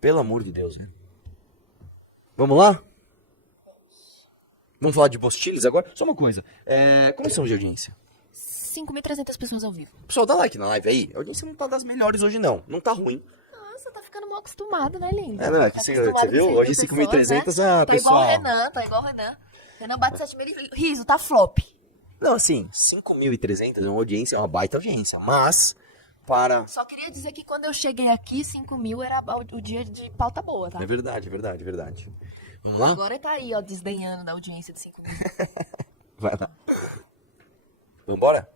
Pelo amor de Deus, velho. Vamos lá? Vamos falar de Bostiles agora? Só uma coisa. Como são de audiência? 5.300 pessoas ao vivo. Pessoal, dá like na live aí. A audiência não tá das melhores hoje, não. Não tá ruim. Nossa, tá ficando mal acostumado, né, lindo? Não, é que Tá você acostumado viu? com Hoje 5.300, 5.300 né? a pessoal... Tá igual o Renan. Renan bate 7.000 e riso, tá flop. Não, assim, 5.300 é uma audiência, é uma baita audiência. Mas, para... Só queria dizer que quando eu cheguei aqui, 5.000 era o dia de pauta boa, tá? É verdade. Vamos lá? Agora tá aí, ó, desdenhando da audiência de 5.000. Vai lá. Vambora?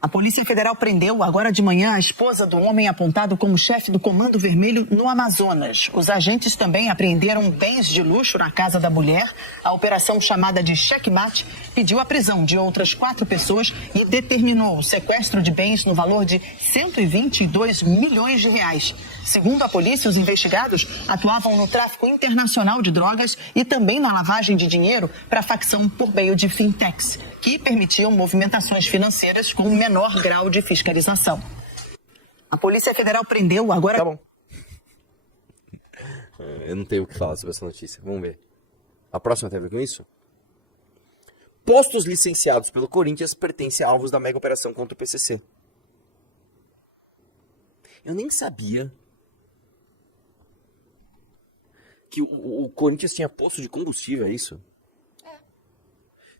A Polícia Federal prendeu agora de manhã a esposa do homem apontado como chefe do Comando Vermelho no Amazonas. Os agentes também apreenderam bens de luxo na casa da mulher. A operação, chamada de Checkmate, pediu a prisão de outras 4 pessoas e determinou o sequestro de bens no valor de 122 milhões de reais. Segundo a polícia, os investigados atuavam no tráfico internacional de drogas e também na lavagem de dinheiro para a facção por meio de fintechs, que permitiam movimentações financeiras com menor grau de fiscalização. A Polícia Federal prendeu agora... Tá bom. Eu não tenho o que falar sobre essa notícia. Vamos ver. A próxima tem a ver com isso? Postos licenciados pelo Corinthians pertencem a alvos da mega operação contra o PCC. Eu nem sabia que o Corinthians tinha posto de combustível, é isso?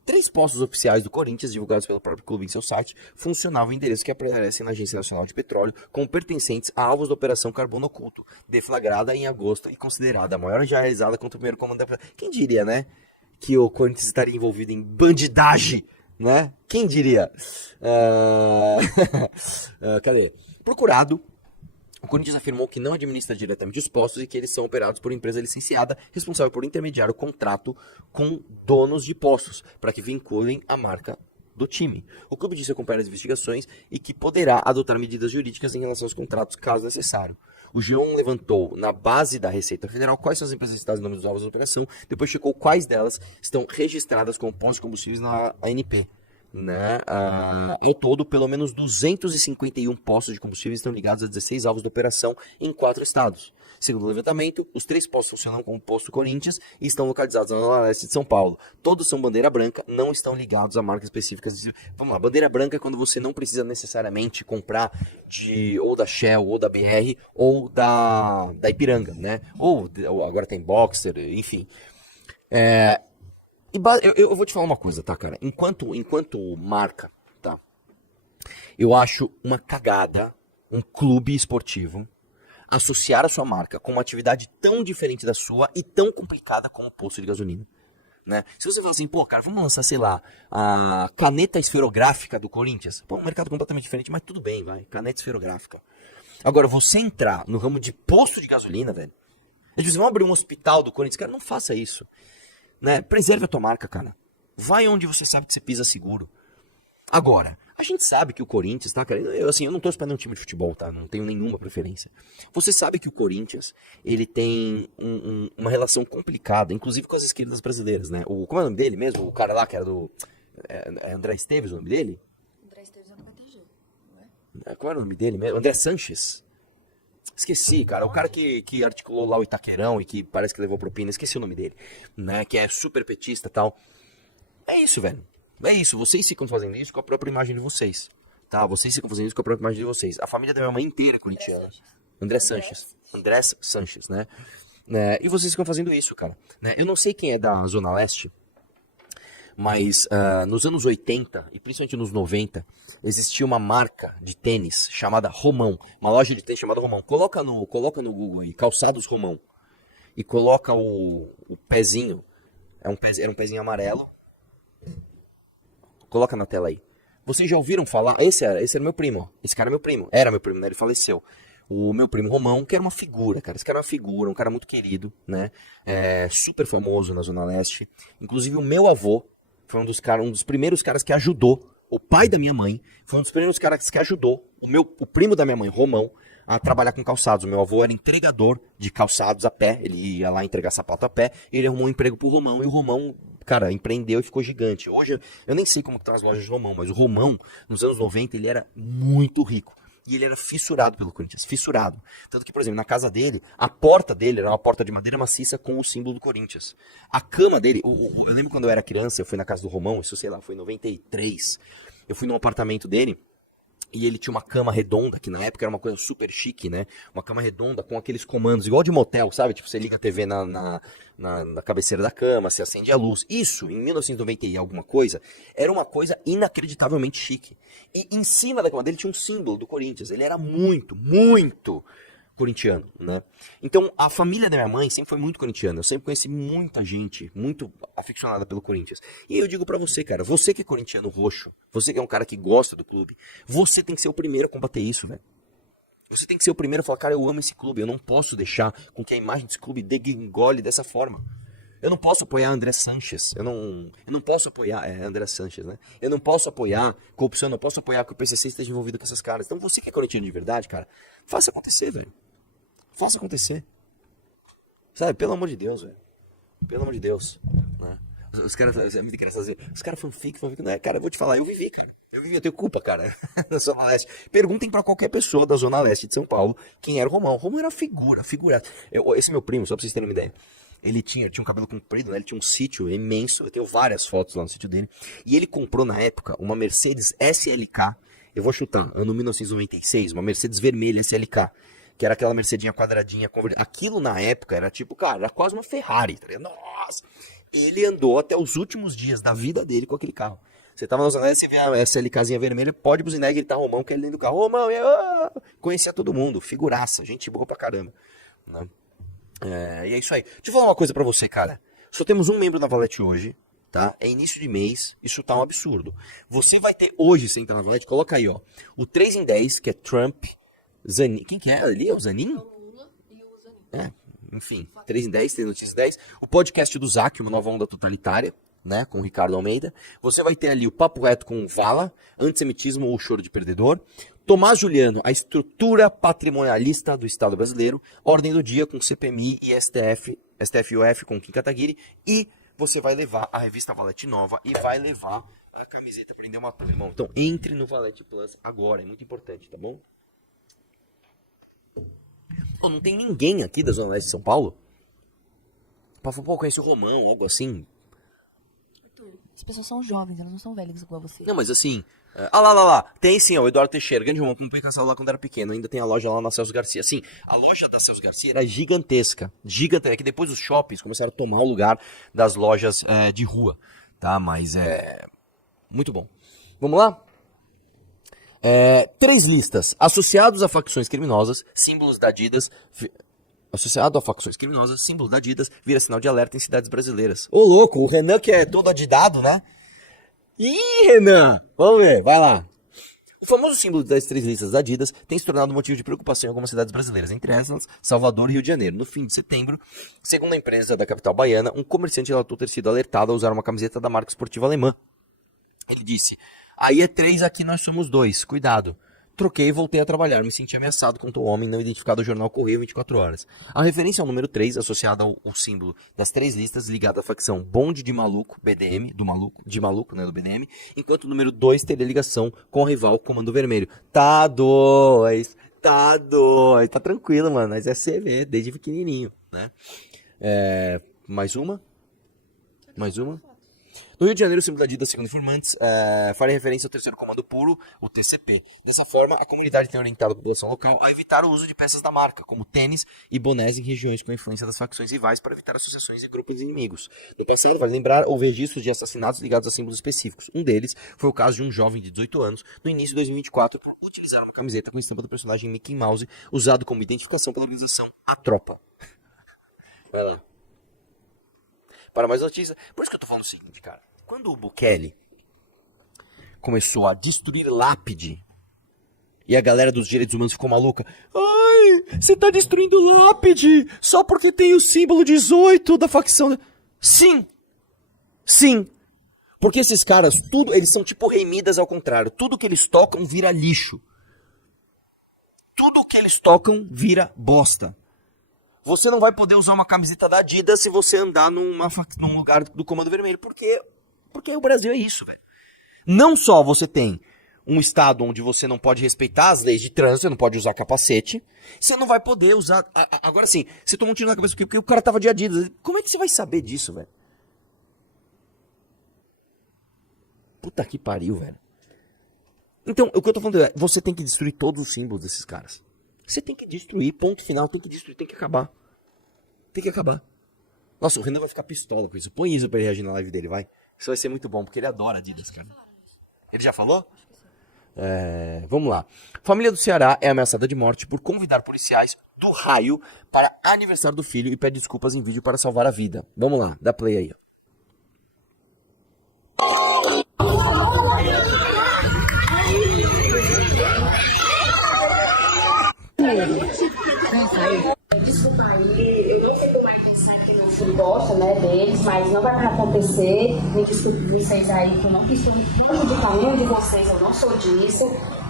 3 postos oficiais do Corinthians, divulgados pelo próprio clube em seu site, funcionavam em endereços que aparecem na Agência Nacional de Petróleo como pertencentes a alvos da Operação Carbono Oculto, deflagrada em agosto e considerada a maior já realizada contra o primeiro comando da... Quem diria, né? Que o Corinthians estaria envolvido em bandidagem, né? Quem diria? Cadê? Procurado, o Corinthians afirmou que não administra diretamente os postos e que eles são operados por empresa licenciada responsável por intermediar o contrato com donos de postos, para que vinculem a marca do time. O clube disse acompanhar as investigações e que poderá adotar medidas jurídicas em relação aos contratos, caso necessário. O G1 levantou, na base da Receita Federal, quais são as empresas citadas em nome dos alvos da operação, depois checou quais delas estão registradas como postos de combustíveis na ANP. Né? Ao todo, pelo menos 251 postos de combustíveis estão ligados a 16 alvos de operação em 4 estados. Segundo o levantamento, os 3 postos funcionam como posto Corinthians e estão localizados na Zona Leste de São Paulo. Todos são bandeira branca, não estão ligados a marcas específicas. Vamos lá, bandeira branca é quando você não precisa necessariamente comprar ou da Shell, ou da BR, ou da Ipiranga, né? Ou agora tem Boxer, enfim. Eu vou te falar uma coisa, tá, cara? Enquanto marca, tá? Eu acho uma cagada um clube esportivo associar a sua marca com uma atividade tão diferente da sua e tão complicada como o posto de gasolina, né? Se você falar assim, pô, cara, vamos lançar, sei lá, a caneta esferográfica do Corinthians. Pô, um mercado completamente diferente, mas tudo bem, vai. Caneta esferográfica. Agora, você entrar no ramo de posto de gasolina, velho. Eles vão abrir um hospital do Corinthians, cara, não faça isso. Né? Preserve a tua marca, cara. Vai onde você sabe que você pisa seguro. Agora, a gente sabe que o Corinthians, tá, cara? Eu não tô esperando um time de futebol, tá? Não tenho nenhuma preferência. Você sabe que o Corinthians, ele tem uma relação complicada, inclusive com as esquerdas brasileiras, né? Como é o nome dele mesmo? O cara lá que era do... André Esteves, o nome dele? André Esteves é do BTG, não é? Qual era o nome dele mesmo? André Sanches. Esqueci, cara. O cara que articulou lá o Itaquerão e que parece que levou propina. Esqueci o nome dele. Né? Que é super petista e tal. É isso, velho. É isso. Vocês ficam fazendo isso com a própria imagem de vocês. Tá? Vocês ficam fazendo isso com a própria imagem de vocês. A família da minha mãe inteira é corintiana. André Sanches. André Sanches, né? E vocês ficam fazendo isso, cara. Né? Eu não sei quem é da Zona Leste. Mas nos anos 80 e principalmente nos 90, existia uma marca de tênis chamada Romão. Uma loja de tênis chamada Romão. Coloca no Google aí, calçados Romão. E coloca o pezinho. Era um pezinho amarelo. Coloca na tela aí. Vocês já ouviram falar? Esse era meu primo. Ó. Esse cara é meu primo. Era meu primo, né? Ele faleceu. O meu primo Romão, que era uma figura, cara. Esse cara é uma figura, um cara muito querido, né? Super famoso na Zona Leste. Inclusive o meu avô foi um dos primeiros caras que ajudou, o pai da minha mãe, foi um dos primeiros caras que ajudou o primo da minha mãe, Romão, a trabalhar com calçados. O meu avô era entregador de calçados a pé, ele ia lá entregar sapato a pé, e ele arrumou um emprego pro Romão, e o Romão, cara, empreendeu e ficou gigante. Hoje, eu nem sei como estão as lojas de Romão, mas o Romão, nos anos 90, ele era muito rico. E ele era fissurado pelo Corinthians, fissurado. Tanto que, por exemplo, na casa dele, a porta dele era uma porta de madeira maciça com o símbolo do Corinthians. A cama dele, eu lembro quando eu era criança, eu fui na casa do Romão, isso sei lá, foi em 93. Eu fui no apartamento dele. E ele tinha uma cama redonda, que na época era uma coisa super chique, né? Uma cama redonda com aqueles comandos, igual de motel, sabe? Tipo, você liga a TV na cabeceira da cama, você acende a luz. Isso, em 1990 e alguma coisa, era uma coisa inacreditavelmente chique. E em cima da cama dele tinha um símbolo do Corinthians. Ele era muito, muito corintiano, né? Então, a família da minha mãe sempre foi muito corintiana. Eu sempre conheci muita gente, muito aficionada pelo Corinthians. E aí eu digo pra você, cara, você que é corintiano roxo, você que é um cara que gosta do clube, você tem que ser o primeiro a combater isso, velho. Você tem que ser o primeiro a falar, cara, eu amo esse clube, eu não posso deixar com que a imagem desse clube degringole dessa forma. Eu não posso apoiar André Sanches, eu não posso apoiar, André Sanches, né? Eu não posso apoiar corrupção, eu não posso apoiar que o PCC esteja envolvido com essas caras. Então você que é corintiano de verdade, cara, faça acontecer, velho. Faça acontecer. Sabe, pelo amor de Deus, velho. Pelo amor de Deus. Né? Os caras, é muito engraçado. Os caras fanfic. Não é, cara, eu vou te falar, eu vivi, cara. Eu tenho culpa, cara, na Zona Leste. Perguntem pra qualquer pessoa da Zona Leste de São Paulo quem era o Romão. O Romão era figura. Esse meu primo, só pra vocês terem uma ideia. Ele tinha um cabelo comprido, né? Ele tinha um sítio imenso. Eu tenho várias fotos lá no sítio dele. E ele comprou, na época, uma Mercedes SLK. Eu vou chutar, ano 1996, uma Mercedes vermelha SLK. Que era aquela Mercedinha quadradinha. Aquilo na época era tipo, cara, era quase uma Ferrari. Tá ligado? Nossa! Ele andou até os últimos dias da vida dele com aquele carro. Você tava na Zona Leste, você vê a SLKzinha vermelha, pode buzinar e gritar Romão, que é ele dentro do carro. Romão, conhecia todo mundo, figuraça, gente boa pra caramba. Né? E é isso aí. Deixa eu falar uma coisa pra você, cara. Só temos um membro na Valete hoje, tá? É início de mês, isso tá um absurdo. Você vai ter hoje, sem entrar na Valete, coloca aí, ó. O 3 em 10, que é Trump... Zanin, quem que é ali? É o Zanin? O Lula e o Zanin. Enfim, 3 em 10, 3 notícias 10. O podcast do Zac, uma nova onda totalitária, né, com o Ricardo Almeida. Você vai ter ali o Papo Reto com o Vala, Antissemitismo ou Choro de Perdedor. Tomás Juliano, a estrutura patrimonialista do Estado brasileiro. Ordem do Dia com CPMI e STF-UF com Kim Kataguiri. E você vai levar a revista Valete Nova e vai levar a camiseta Prender uma Turma, irmão. Então entre no Valete Plus agora, é muito importante, tá bom? Pô, não tem ninguém aqui da Zona Leste de São Paulo? Pra falar, pô, conhece o Romão, algo assim. As pessoas são jovens, elas não são velhas igual você. Não, mas assim... lá. Tem sim, ó, o Eduardo Teixeira, grande Romão, comprei caçado lá quando era pequeno. Ainda tem a loja lá na Celso Garcia. Assim, a loja da Celso Garcia era gigantesca. Gigantesca, que depois os shoppings começaram a tomar o lugar das lojas de rua. Tá, mas é... muito bom. Vamos lá? 3 listas. Associados a facções criminosas, símbolos da Adidas... Associado a facções criminosas, símbolo da Adidas, vira sinal de alerta em cidades brasileiras. Ô, louco, o Renan que é todo adidado, né? Ih, Renan! Vamos ver, vai lá. O famoso símbolo das 3 listas da Adidas tem se tornado motivo de preocupação em algumas cidades brasileiras, entre elas Salvador e Rio de Janeiro. No fim de setembro, segundo a empresa da capital baiana, um comerciante relatou ter sido alertado a usar uma camiseta da marca esportiva alemã. Ele disse... Aí é 3, aqui nós somos 2. Cuidado. Troquei e voltei a trabalhar. Me senti ameaçado, contou o homem não identificado ao jornal Correio 24 horas. A referência ao número 3, associada ao símbolo das 3 listas, ligada à facção Bonde de Maluco, BDM, de maluco, né, do BDM, enquanto o número 2 teria ligação com o rival Comando Vermelho. Tá 2. Tá tranquilo, mano. Mas é CV, desde pequenininho, né? Mais uma? No Rio de Janeiro, o símbolo da Adidas, segundo informantes, faria referência ao terceiro comando puro, o TCP. Dessa forma, a comunidade tem orientado a população local a evitar o uso de peças da marca, como tênis e bonés em regiões com influência das facções rivais para evitar associações e grupos inimigos. No passado, vale lembrar, houve registros de assassinatos ligados a símbolos específicos. Um deles foi o caso de um jovem de 18 anos, no início de 2024, por utilizar uma camiseta com estampa do personagem Mickey Mouse, usado como identificação pela organização A Tropa. Vai lá. Para mais notícias, por isso que eu tô falando o seguinte, cara. Quando o Bukele começou a destruir lápide e a galera dos direitos humanos ficou maluca. Ai, você tá destruindo lápide só porque tem o símbolo 18 da facção. Sim. Porque esses caras, tudo, eles são tipo Rei Midas ao contrário. Tudo que eles tocam vira lixo. Tudo que eles tocam vira bosta. Você não vai poder usar uma camiseta da Adidas se você andar num lugar do Comando Vermelho. Porque o Brasil é isso, velho. Não só você tem um estado onde você não pode respeitar as leis de trânsito, você não pode usar capacete, você não vai poder usar... Agora sim, você tomou um tiro na cabeça porque o cara tava de Adidas. Como é que você vai saber disso, velho? Puta que pariu, velho. Então, o que eu tô falando é, você tem que destruir todos os símbolos desses caras. Você tem que destruir, ponto final, tem que destruir, tem que acabar. Tem que acabar. Nossa, o Renan vai ficar pistola com isso. Põe isso pra ele reagir na live dele, vai. Isso vai ser muito bom, porque ele adora Adidas, cara. Ele já falou? Vamos lá. Família do Ceará é ameaçada de morte por convidar policiais do raio para aniversário do filho e pede desculpas em vídeo para salvar a vida. Vamos lá, dá play aí. Desculpa aí, eu não sei como é que sai que não gosta, né, deles, mas não vai mais acontecer. Me desculpe vocês aí, que eu não quis prejudicar nenhum de vocês, eu não sou disso.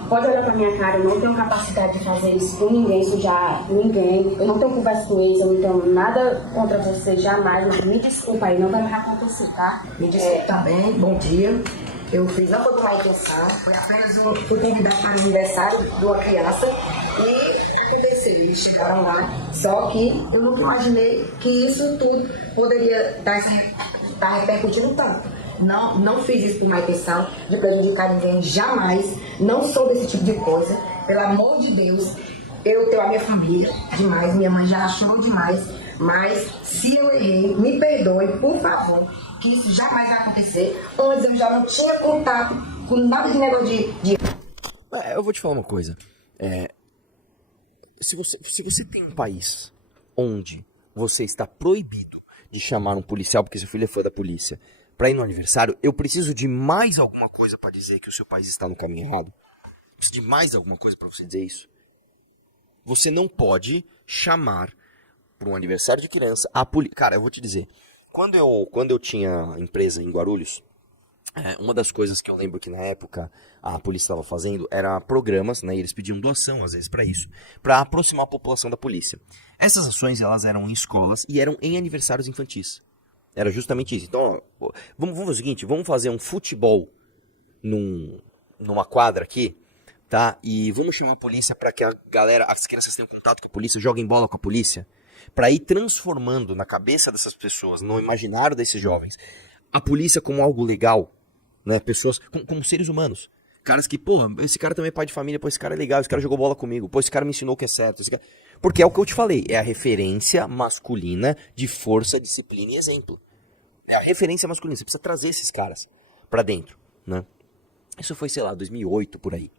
Pode olhar pra minha cara, eu não tenho capacidade de fazer isso com ninguém, sujar ninguém. Eu não tenho conversa com eles, eu não tenho nada contra vocês, jamais. Mas me desculpa aí, não vai mais acontecer, tá? Me desculpe também, bom dia. Eu fiz, não foi com má intenção, foi apenas fui convidado para o aniversário de uma criança e aconteceu, eles chegaram lá, só que eu nunca imaginei que isso tudo poderia estar repercutindo tanto. Não fiz isso por má intenção, de prejudicar ninguém, jamais, não sou desse tipo de coisa, pelo amor de Deus, eu tenho a minha família demais, minha mãe já chorou demais, mas se eu errei, me perdoe, por favor, que isso jamais vai acontecer. Antes eu já não tinha contato com nada de negócio de... Eu vou te falar uma coisa. Se você tem um país onde você está proibido de chamar um policial porque seu filho é fã da polícia para ir no aniversário, eu preciso de mais alguma coisa para dizer que o seu país está no caminho errado. Preciso de mais alguma coisa para você dizer isso. Você não pode chamar para um aniversário de criança a polícia. Cara, eu vou te dizer. Quando eu tinha empresa em Guarulhos, uma das coisas que eu lembro que na época a polícia estava fazendo era programas, né, e eles pediam doação às vezes para isso, para aproximar a população da polícia. Essas ações elas eram em escolas e eram em aniversários infantis. Era justamente isso. Então, ó, vamos fazer o seguinte, vamos fazer um futebol numa quadra aqui, tá? E vamos chamar a polícia para que as crianças tenham contato com a polícia, joguem bola com a polícia, para ir transformando na cabeça dessas pessoas, no imaginário desses jovens, a polícia como algo legal, né? Pessoas como seres humanos. Caras que, porra, esse cara também é pai de família, pô, esse cara é legal, esse cara jogou bola comigo, pô, esse cara me ensinou o que é certo. Porque é o que eu te falei, é a referência masculina de força, disciplina e exemplo. É a referência masculina, você precisa trazer esses caras pra dentro, né? Isso foi, sei lá, 2008, por aí.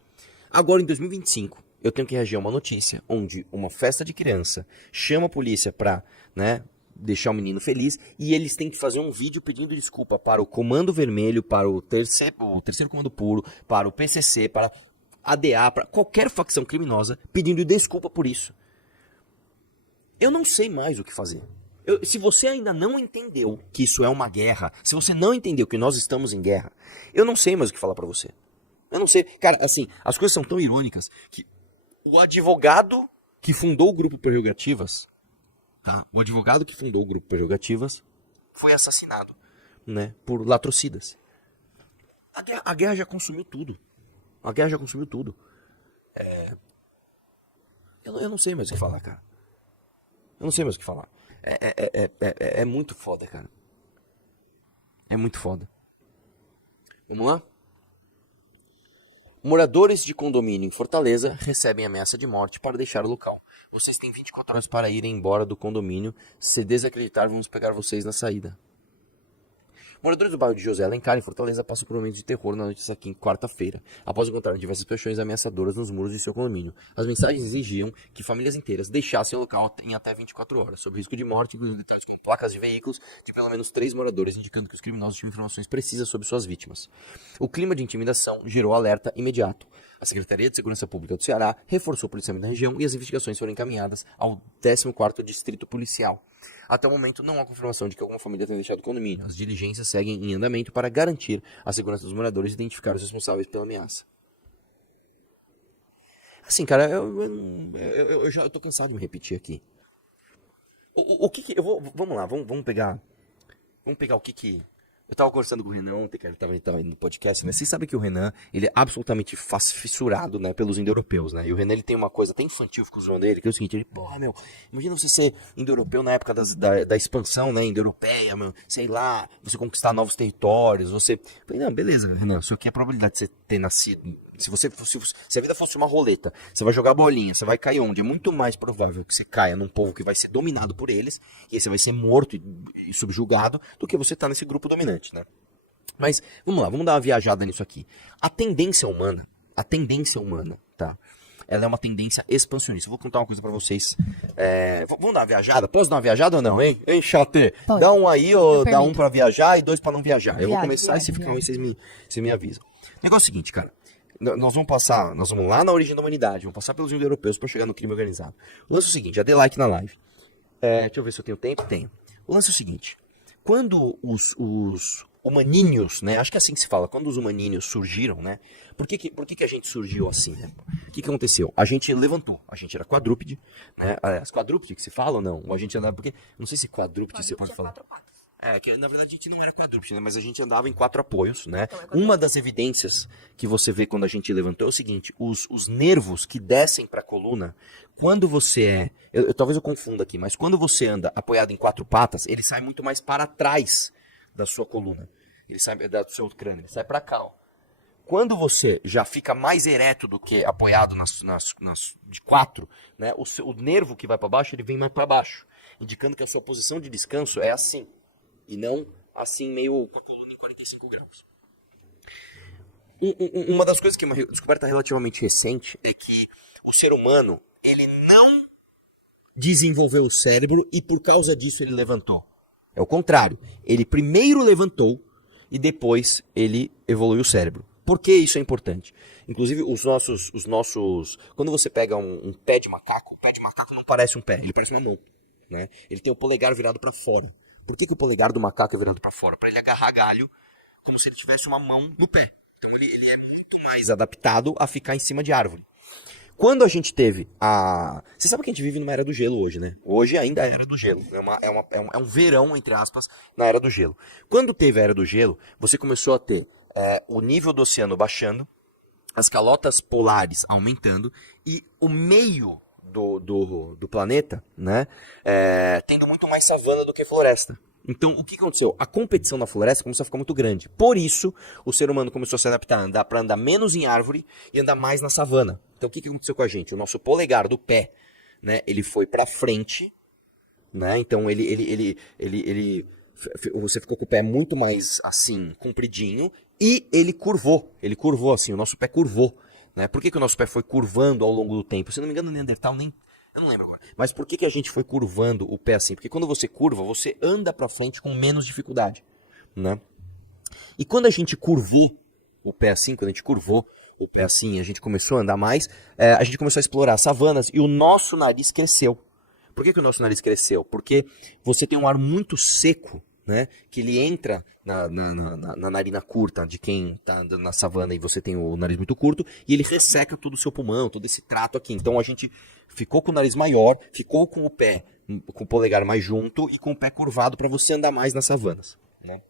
Agora, em 2025, eu tenho que reagir a uma notícia onde uma festa de criança chama a polícia pra, né, deixar o menino feliz e eles têm que fazer um vídeo pedindo desculpa para o Comando Vermelho, para o terceiro Comando Puro, para o PCC, para a ADA, para qualquer facção criminosa pedindo desculpa por isso. Eu não sei mais o que fazer. Se você ainda não entendeu que isso é uma guerra, se você não entendeu que nós estamos em guerra, eu não sei mais o que falar pra você. Eu não sei. Cara, assim, as coisas são tão irônicas que o advogado que fundou o Grupo Prerrogativas, tá? O advogado que fundou o Grupo Prerrogativas foi assassinado, né, por latrocidas. A guerra já consumiu tudo. A guerra já consumiu tudo. Eu não sei mais o que falar, cara. Eu não sei mais o que falar. É muito foda, cara. É muito foda. Vamos lá? Moradores de condomínio em Fortaleza recebem ameaça de morte para deixar o local. Vocês têm 24 horas para irem embora do condomínio. Se desacreditar, vamos pegar vocês na saída. Moradores do bairro de José Alencar, em Fortaleza, passam por um momento de terror na noite desta quarta-feira, após encontrar diversas pessoas ameaçadoras nos muros de seu condomínio. As mensagens exigiam que famílias inteiras deixassem o local em até 24 horas, sob risco de morte, incluindo detalhes como placas de veículos de pelo menos 3 moradores, indicando que os criminosos tinham informações precisas sobre suas vítimas. O clima de intimidação gerou alerta imediato. A Secretaria de Segurança Pública do Ceará reforçou o policiamento da região e as investigações foram encaminhadas ao 14º Distrito Policial. Até o momento, não há confirmação de que alguma família tenha deixado o condomínio. As diligências seguem em andamento para garantir a segurança dos moradores e identificar os responsáveis pela ameaça. Assim, cara, eu já tô cansado de me repetir aqui. Vamos lá, vamos pegar o que Eu tava conversando com o Renan ontem, cara, ele tava no podcast, né? Vocês sabem que o Renan, ele é absolutamente fissurado, né, pelos indo-europeus, né? E o Renan, ele tem uma coisa até infantil, fico zoando ele, que é o seguinte, ele, porra, meu, imagina você ser indo-europeu na época da expansão, né, indo-europeia, meu, sei lá, você conquistar novos territórios, você... Eu falei, não, beleza, Renan, isso aqui é a probabilidade de você ter nascido... Se a vida fosse uma roleta, você vai jogar bolinha, você vai cair onde? É muito mais provável que você caia num povo que vai ser dominado por eles, e aí você vai ser morto e subjugado, do que você tá nesse grupo dominante, né? Mas, vamos lá, vamos dar uma viajada nisso aqui. A tendência humana, tá? Ela é uma tendência expansionista. Eu vou contar uma coisa pra vocês. Vamos dar uma viajada? Posso dar uma viajada ou não, hein? Hein, Chatê? Dá um aí, ou dá um pra viajar e 2 pra não viajar. Eu vou começar e se ficar ruim, vocês me avisam. O negócio é o seguinte, cara. Nós vamos lá na origem da humanidade, vamos passar pelos indo-europeus para chegar no crime organizado. O lance é o seguinte, já dei like na live. Deixa eu ver se eu tenho tempo. Tenho. O lance é o seguinte, quando os humaninhos, né, acho que é assim que se fala, quando os humaninhos surgiram, né, por que a gente surgiu assim, né? O que aconteceu? A gente levantou, a gente era quadrúpede, né, as quadrúpede que se fala ou não? Ou a gente andava, porque, não sei se quadrúpede você pode falar. Que na verdade a gente não era quadrúpede, né? Mas a gente andava em 4 apoios, né? Uma das evidências que você vê quando a gente levantou é o seguinte, os nervos que descem para a coluna, quando você talvez eu confunda aqui, mas quando você anda apoiado em 4 patas, ele sai muito mais para trás da sua coluna. Ele sai do seu crânio, ele sai para cá, ó. Quando você já fica mais ereto do que apoiado nas de 4, né? O nervo que vai para baixo, ele vem mais para baixo, indicando que a sua posição de descanso é assim. E não assim, meio com a coluna em 45 graus. Uma das coisas que é uma descoberta relativamente recente é que o ser humano, ele não desenvolveu o cérebro e por causa disso ele levantou. É o contrário. Ele primeiro levantou e depois ele evoluiu o cérebro. Por que isso é importante? Inclusive, os nossos... Quando você pega um pé de macaco, o pé de macaco não parece um pé, ele parece uma mão, né? Ele tem o polegar virado para fora. Por que o polegar do macaco é virado para fora? Para ele agarrar galho como se ele tivesse uma mão no pé. Então ele é muito mais adaptado a ficar em cima de árvore. Quando a gente teve a... Você sabe que a gente vive numa era do gelo hoje, né? Hoje ainda é a era do gelo. É um verão, entre aspas, na era do gelo. Quando teve a era do gelo, você começou a ter o nível do oceano baixando, as calotas polares aumentando e o meio do planeta, né, tendo muito mais savana do que floresta. Então, o que aconteceu? A competição na floresta começou a ficar muito grande. Por isso, o ser humano começou a se adaptar, para andar menos em árvore e andar mais na savana. Então, o que aconteceu com a gente? O nosso polegar do pé, né, ele foi para frente, né? Então, você ficou com o pé muito mais assim, compridinho, e ele curvou assim, o nosso pé curvou. Né? Por que o nosso pé foi curvando ao longo do tempo? Se não me engano, o Neandertal eu não lembro agora. Mas por que a gente foi curvando o pé assim? Porque quando você curva, você anda para frente com menos dificuldade. Né? E quando a gente curvou o pé assim, a gente começou a andar mais, a gente começou a explorar savanas e o nosso nariz cresceu. Por que o nosso nariz cresceu? Porque você tem um ar muito seco, né, que ele entra na narina curta de quem está andando na savana e você tem o nariz muito curto, e ele resseca todo o seu pulmão, todo esse trato aqui. Então a gente ficou com o nariz maior, ficou com o pé, com o polegar mais junto e com o pé curvado para você andar mais nas savanas. Né?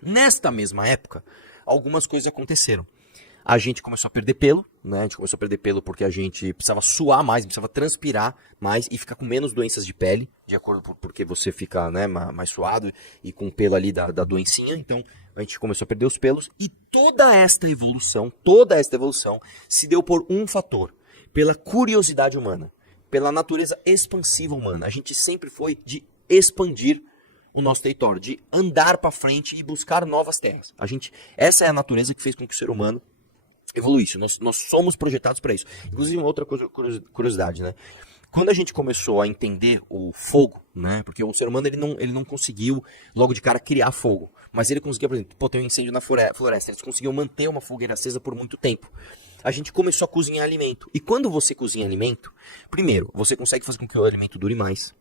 Nesta mesma época, algumas coisas aconteceram. A gente começou a perder pelo, né? A gente começou a perder pelo porque a gente precisava suar mais, precisava transpirar mais e ficar com menos doenças de pele, de acordo porque você fica, né, mais suado e com pelo ali da doencinha. Então a gente começou a perder os pelos e toda esta evolução se deu por um fator, pela curiosidade humana, pela natureza expansiva humana. A gente sempre foi de expandir o nosso território, de andar para frente e buscar novas terras. Essa é a natureza que fez com que o ser humano evoluísse. Nós somos projetados para isso. Inclusive, uma outra curiosidade, né? Quando a gente começou a entender o fogo, né? Porque o ser humano ele não conseguiu logo de cara criar fogo, mas ele conseguiu, por exemplo, ter um incêndio na floresta. Eles conseguiam manter uma fogueira acesa por muito tempo. A gente começou a cozinhar alimento. E quando você cozinha alimento, primeiro, você consegue fazer com que o alimento dure mais.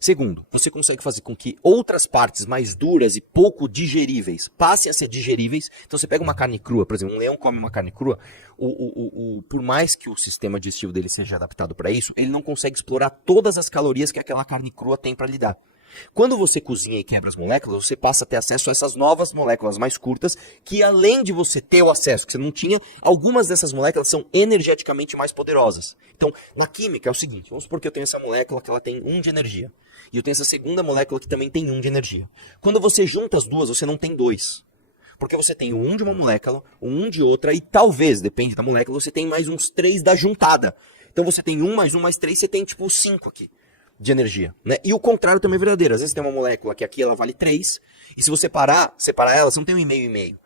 Segundo, você consegue fazer com que outras partes mais duras e pouco digeríveis passem a ser digeríveis. Então você pega uma carne crua, por exemplo, um leão come uma carne crua, por mais que o sistema digestivo dele seja adaptado para isso, ele não consegue explorar todas as calorias que aquela carne crua tem para lhe dar. Quando você cozinha e quebra as moléculas, você passa a ter acesso a essas novas moléculas mais curtas, que além de você ter o acesso que você não tinha, algumas dessas moléculas são energeticamente mais poderosas. Então, na química é o seguinte, vamos supor que eu tenho essa molécula que ela tem 1 de energia, e eu tenho essa segunda molécula que também tem 1 de energia. Quando você junta as duas, você não tem 2. Porque você tem o 1 de uma molécula, o 1 de outra, e talvez, depende da molécula, você tem mais uns 3 da juntada. Então você tem 1 mais 3, você tem tipo 5 aqui de energia, né? E o contrário também é verdadeiro. Às vezes tem uma molécula que aqui ela vale 3, e se você separar ela, você não tem 1,5.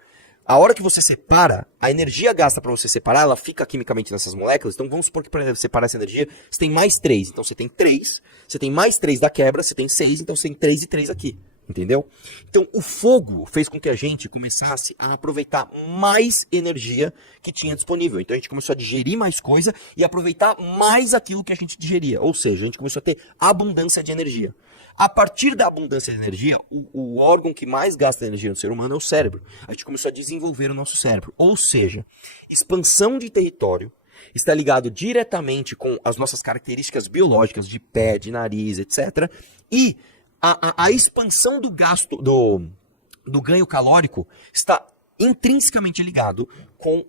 A hora que você separa, a energia gasta para você separar, ela fica quimicamente nessas moléculas. Então vamos supor que para separar essa energia, você tem mais 3. Então você tem 3, você tem mais 3 da quebra, você tem 6, então você tem 3 e 3 aqui. Entendeu? Então, o fogo fez com que a gente começasse a aproveitar mais energia que tinha disponível. Então, a gente começou a digerir mais coisa e aproveitar mais aquilo que a gente digeria. Ou seja, a gente começou a ter abundância de energia. A partir da abundância de energia, o órgão que mais gasta energia no ser humano é o cérebro. A gente começou a desenvolver o nosso cérebro. Ou seja, expansão de território está ligado diretamente com as nossas características biológicas de pé, de nariz, etc. E a expansão do gasto, do ganho calórico está intrinsecamente ligado com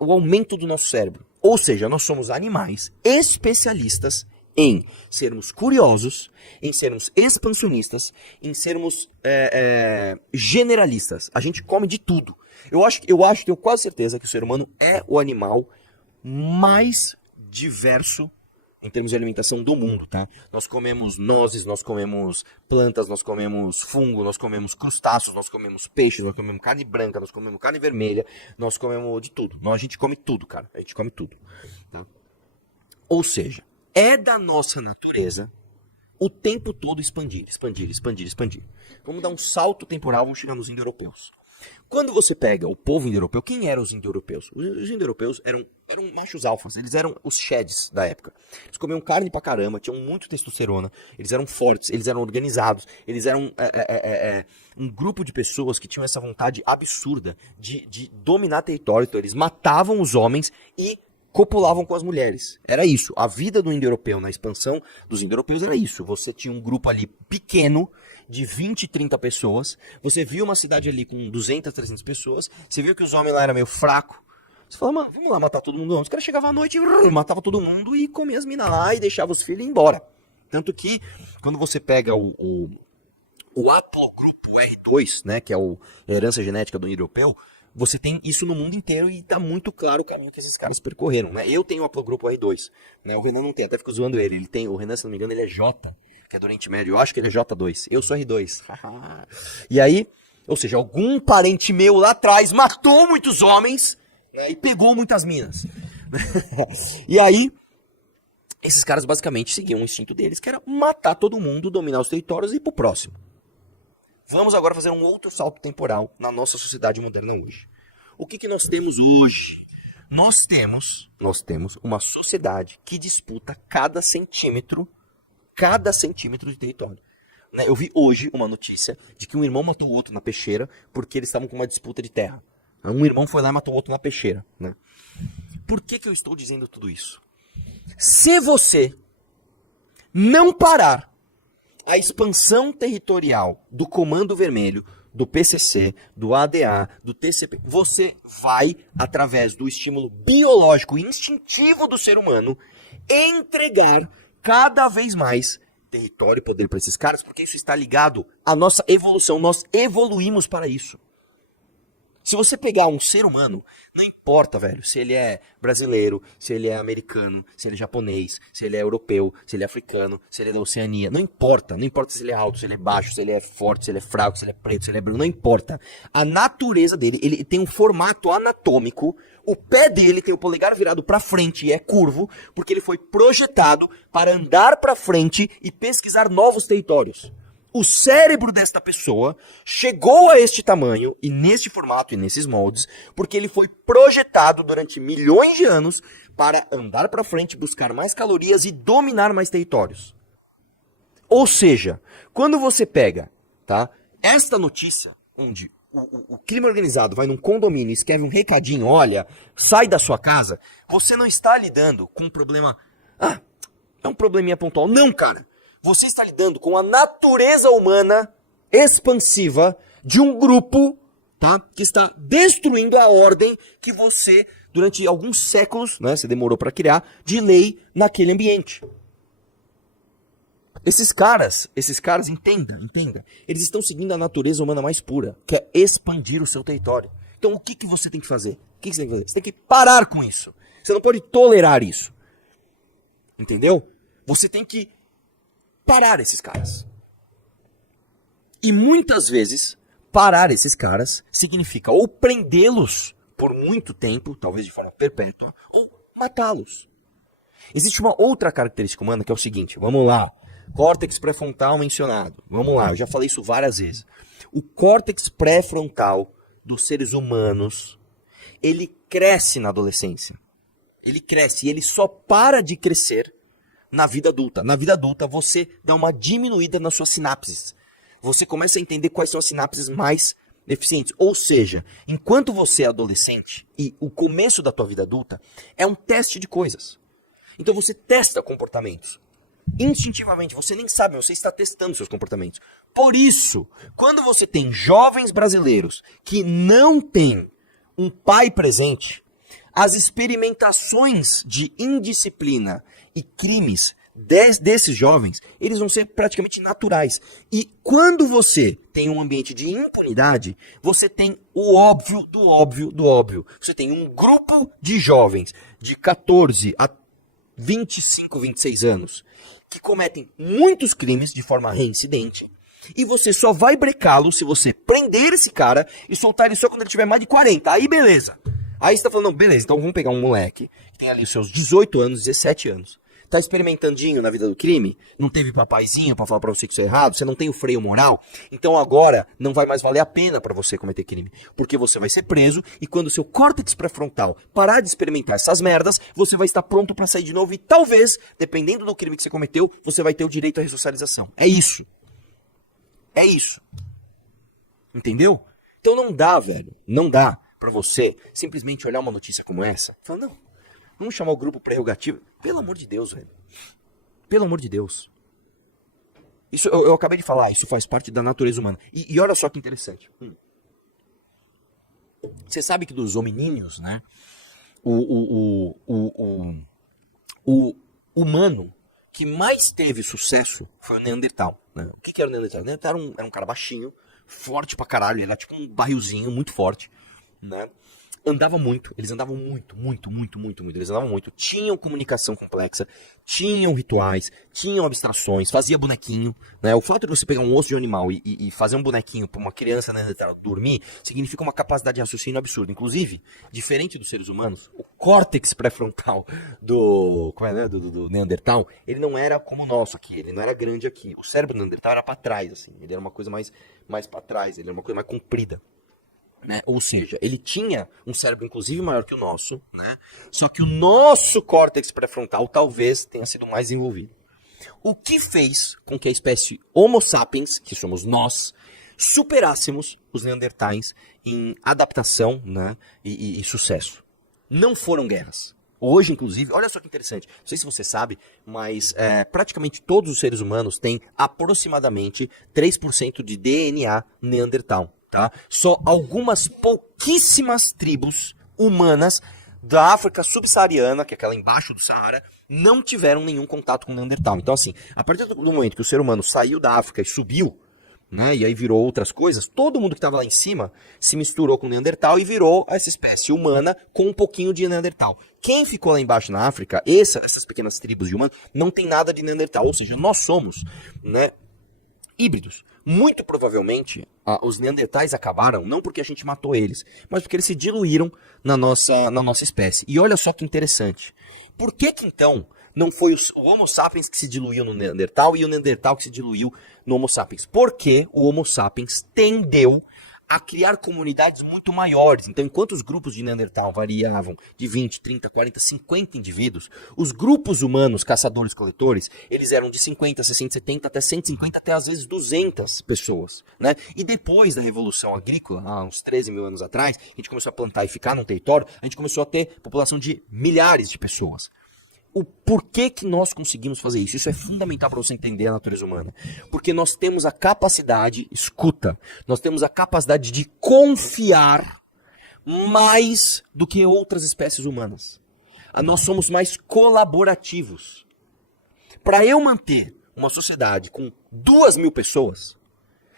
o aumento do nosso cérebro. Ou seja, nós somos animais especialistas em sermos curiosos, em sermos expansionistas, em sermos generalistas. A gente come de tudo. Tenho quase certeza que o ser humano é o animal mais diverso em termos de alimentação do mundo, tá? Nós comemos nozes, nós comemos plantas, nós comemos fungo, nós comemos crustáceos, nós comemos peixes, nós comemos carne branca, nós comemos carne vermelha, nós comemos de tudo. A gente come tudo, cara. A gente come tudo. Tá? Ou seja, é da nossa natureza o tempo todo expandir. Vamos dar um salto temporal, vamos chegar nos indo-europeus. Quando você pega o povo indo-europeu, quem eram os indo-europeus? Os indo-europeus eram machos alfas, eles eram os sheds da época. Eles comiam carne pra caramba, tinham muito testosterona, eles eram fortes, eles eram organizados, eles eram um grupo de pessoas que tinham essa vontade absurda de dominar território. Então eles matavam os homens e copulavam com as mulheres. Era isso. A vida do indo-europeu, na expansão dos indo-europeus, era isso. Você tinha um grupo ali pequeno, de 20, 30 pessoas. Você viu uma cidade ali com 200, 300 pessoas. Você viu que os homens lá eram meio fracos. Você falou, mano, vamos lá matar todo mundo. Os caras chegavam à noite e matava todo mundo e comia as minas lá e deixava os filhos ir embora. Tanto que, quando você pega o haplogrupo R2, né, que é a herança genética do indo-europeu, você tem isso no mundo inteiro e tá muito claro o caminho que esses caras percorreram, né? Eu tenho o haplogrupo R2, né? O Renan não tem, até fico zoando ele. Ele tem, o Renan, se não me engano, ele é J, que é do Oriente Médio. Eu acho que ele é J2. Eu sou R2. E aí, ou seja, algum parente meu lá atrás matou muitos homens, né, e pegou muitas minas. E aí, esses caras basicamente seguiam o instinto deles, que era matar todo mundo, dominar os territórios e ir pro próximo. Vamos agora fazer um outro salto temporal na nossa sociedade moderna hoje. O que nós temos hoje? Nós temos uma sociedade que disputa cada centímetro de território. Eu vi hoje uma notícia de que um irmão matou o outro na peixeira porque eles estavam com uma disputa de terra. Um irmão foi lá e matou o outro na peixeira. Né? Por que eu estou dizendo tudo isso? Se você não parar a expansão territorial do Comando Vermelho, do PCC, do ADA, do TCP, você vai, através do estímulo biológico e instintivo do ser humano, entregar cada vez mais território e poder para esses caras, porque isso está ligado à nossa evolução. Nós evoluímos para isso. Se você pegar um ser humano, não importa, velho, se ele é brasileiro, se ele é americano, se ele é japonês, se ele é europeu, se ele é africano, se ele é da Oceania, não importa se ele é alto, se ele é baixo, se ele é forte, se ele é fraco, se ele é preto, se ele é branco, não importa. A natureza dele, ele tem um formato anatômico, o pé dele tem o polegar virado para frente e é curvo, porque ele foi projetado para andar para frente e pesquisar novos territórios. O cérebro desta pessoa chegou a este tamanho, e neste formato e nesses moldes, porque ele foi projetado durante milhões de anos para andar para frente, buscar mais calorias e dominar mais territórios. Ou seja, quando você pega, tá, esta notícia, onde o crime organizado vai num condomínio e escreve um recadinho, olha, sai da sua casa, você não está lidando com um problema, é um probleminha pontual. Não, cara. Você está lidando com a natureza humana expansiva de um grupo, tá, que está destruindo a ordem que você, durante alguns séculos, né, você demorou para criar, de lei naquele ambiente. Esses caras, entenda, eles estão seguindo a natureza humana mais pura, que é expandir o seu território. Então o que você tem que fazer? O que você tem que fazer? Você tem que parar com isso. Você não pode tolerar isso. Entendeu? Você tem que parar esses caras. E muitas vezes, parar esses caras significa ou prendê-los por muito tempo, talvez de forma perpétua, ou matá-los. Existe uma outra característica humana que é o seguinte, vamos lá. Córtex pré-frontal mencionado. Vamos lá, eu já falei isso várias vezes. O córtex pré-frontal dos seres humanos, ele cresce na adolescência. Ele cresce e ele só para de crescer na vida adulta. Na vida adulta, você dá uma diminuída nas suas sinapses. Você começa a entender quais são as sinapses mais deficientes. Ou seja, enquanto você é adolescente e o começo da tua vida adulta é um teste de coisas. Então você testa comportamentos. Instintivamente, você nem sabe, você está testando seus comportamentos. Por isso, quando você tem jovens brasileiros que não têm um pai presente, as experimentações de indisciplina e crimes desses jovens, eles vão ser praticamente naturais. E quando você tem um ambiente de impunidade, você tem o óbvio do óbvio do óbvio. Você tem um grupo de jovens de 14 a 25, 26 anos que cometem muitos crimes de forma reincidente e você só vai brecá-lo se você prender esse cara e soltar ele só quando ele tiver mais de 40. Aí beleza. Aí você tá falando, não, beleza, então vamos pegar um moleque que tem ali os seus 18 anos, 17 anos. Tá experimentandinho na vida do crime, não teve papaizinho pra falar pra você que isso é errado, você não tem o freio moral, então agora não vai mais valer a pena pra você cometer crime, porque você vai ser preso e quando o seu córtex pré-frontal parar de experimentar essas merdas, você vai estar pronto pra sair de novo e talvez, dependendo do crime que você cometeu, você vai ter o direito à ressocialização. É isso. É isso. Entendeu? Então não dá, velho, não dá pra você simplesmente olhar uma notícia como essa e falar, não, vamos chamar o grupo prerrogativo. Pelo amor de Deus, velho. Pelo amor de Deus. Isso eu acabei de falar, isso faz parte da natureza humana. E olha só que interessante. Você sabe que dos hominíneos, né? O humano que mais teve sucesso foi o Neandertal. Né? O que era o Neandertal? O Neandertal era um cara baixinho, forte pra caralho, ele era tipo um barrilzinho muito forte, né? Andava muito, eles andavam muito, eles andavam muito, tinham comunicação complexa, tinham rituais, tinham abstrações, fazia bonequinho, né? O fato de você pegar um osso de animal e fazer um bonequinho para uma criança, né, dormir, significa uma capacidade de raciocínio absurda. Inclusive, diferente dos seres humanos, o córtex pré-frontal do Neandertal, ele não era como o nosso aqui, ele não era grande aqui. O cérebro do Neandertal era para trás, assim, ele era uma coisa mais para trás, ele era uma coisa mais comprida. Né? Ou seja, ele tinha um cérebro inclusive maior que o nosso, né? Só que o nosso córtex pré-frontal talvez tenha sido mais envolvido. O que fez com que a espécie Homo sapiens, que somos nós, superássemos os neandertais em adaptação, né? e sucesso. Não foram guerras. Hoje, inclusive, olha só que interessante, não sei se você sabe, mas praticamente todos os seres humanos têm aproximadamente 3% de DNA neandertal. Tá? Só algumas pouquíssimas tribos humanas da África subsaariana, que é aquela embaixo do Saara, não tiveram nenhum contato com o Neandertal. Então assim, a partir do momento que o ser humano saiu da África e subiu, né, e aí virou outras coisas, todo mundo que estava lá em cima se misturou com o Neandertal e virou essa espécie humana com um pouquinho de Neandertal. Quem ficou lá embaixo na África, essas pequenas tribos de humanos, não tem nada de Neandertal, ou seja, nós somos, né, híbridos. Muito provavelmente, os neandertais acabaram, não porque a gente matou eles, mas porque eles se diluíram na nossa espécie. E olha só que interessante. Por que então não foi o Homo sapiens que se diluiu no Neandertal e o Neandertal que se diluiu no Homo sapiens? Porque o Homo sapiens tendeu a criar comunidades muito maiores. Então, enquanto os grupos de Neandertal variavam de 20, 30, 40, 50 indivíduos, os grupos humanos, caçadores-coletores, eles eram de 50, 60, 70, até 150, até às vezes 200 pessoas. Né? E depois da Revolução Agrícola, há uns 13 mil anos atrás, a gente começou a plantar e ficar num território, a gente começou a ter população de milhares de pessoas. o porquê que nós conseguimos fazer isso. Isso é fundamental para você entender a natureza humana. Porque nós temos a capacidade, escuta, nós temos a capacidade de confiar mais do que outras espécies humanas. Nós somos mais colaborativos. Para eu manter uma sociedade com 2.000 pessoas,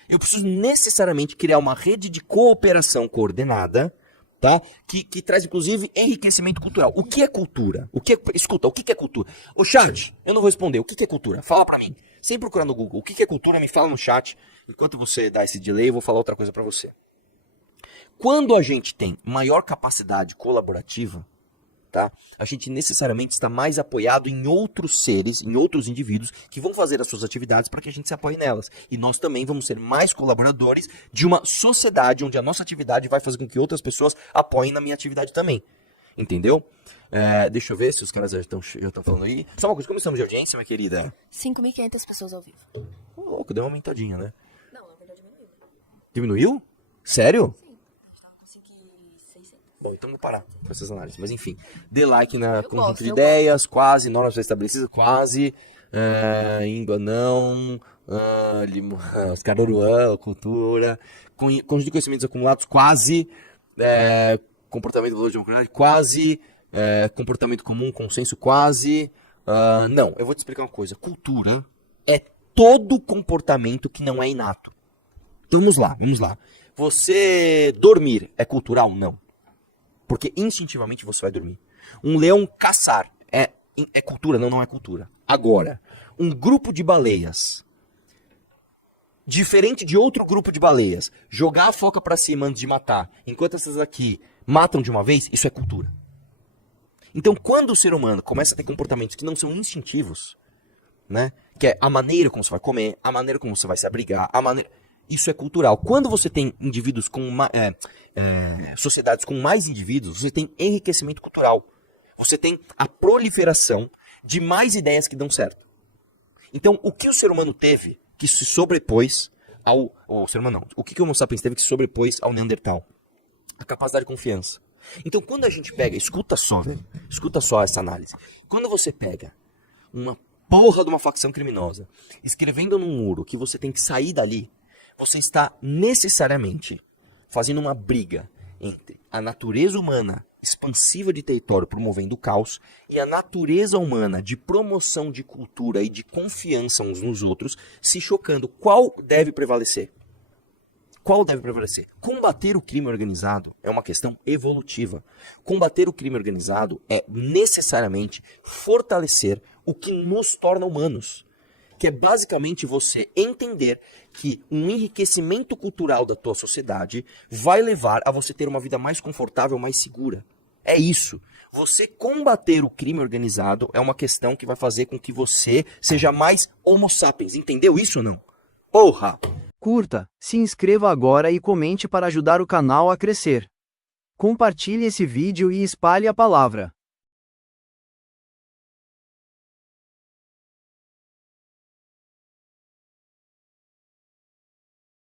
eu preciso necessariamente criar uma rede de cooperação coordenada, tá? Que traz, inclusive, enriquecimento cultural. O que é cultura? Escuta, o que é cultura? Ô, chat, eu não vou responder. O que é cultura? Fala pra mim. Sem procurar no Google. O que é cultura? Me fala no chat. Enquanto você dá esse delay, eu vou falar outra coisa pra você. Quando a gente tem maior capacidade colaborativa, tá? A gente necessariamente está mais apoiado em outros seres, em outros indivíduos que vão fazer as suas atividades para que a gente se apoie nelas. E nós também vamos ser mais colaboradores de uma sociedade onde a nossa atividade vai fazer com que outras pessoas apoiem na minha atividade também. Entendeu? Deixa eu ver se os caras já estão falando aí. Só uma coisa, como estamos de audiência, minha querida? 5.500 pessoas ao vivo. Louco, deu uma aumentadinha, né? Não, na verdade diminuiu. Diminuiu? Sério? Sim, a gente tava com 5.600. Bom, então vou parar com essas análises. Mas enfim, dê like na conjunto gosto, de eu ideias, quase, normas estabelecidas, quase, íngua não, Caruaruã, cultura, conjunto de conhecimentos acumulados, quase, comportamento valor democrático, quase, comportamento comum, consenso, quase, não, eu vou te explicar uma coisa, cultura é todo comportamento que não é inato. Então vamos lá. Você dormir é cultural? Não. Porque instintivamente você vai dormir. Um leão caçar é cultura? Não é cultura. Agora, um grupo de baleias, diferente de outro grupo de baleias, jogar a foca pra cima antes de matar, enquanto essas aqui matam de uma vez, isso é cultura. Então, quando o ser humano começa a ter comportamentos que não são instintivos, né? Que é a maneira como você vai comer, a maneira como você vai se abrigar, isso é cultural. Quando você tem indivíduos com sociedades com mais indivíduos, você tem enriquecimento cultural. Você tem a proliferação de mais ideias que dão certo. Então, o que o ser humano teve que se sobrepôs o ser humano não. O que o Homo sapiens teve que se sobrepôs ao Neandertal? A capacidade de confiança. Então, quando a gente pega, escuta só, velho, escuta só essa análise. Quando você pega uma porra de uma facção criminosa, escrevendo num muro que você tem que sair dali, você está necessariamente fazendo uma briga entre a natureza humana expansiva de território promovendo o caos e a natureza humana de promoção de cultura e de confiança uns nos outros se chocando. Qual deve prevalecer? Qual deve prevalecer? Combater o crime organizado é uma questão evolutiva. Combater o crime organizado é necessariamente fortalecer o que nos torna humanos. Que é basicamente você entender que um enriquecimento cultural da tua sociedade vai levar a você ter uma vida mais confortável, mais segura. É isso. Você combater o crime organizado é uma questão que vai fazer com que você seja mais homo sapiens. Entendeu isso ou não? Porra! Curta, se inscreva agora e comente para ajudar o canal a crescer. Compartilhe esse vídeo e espalhe a palavra.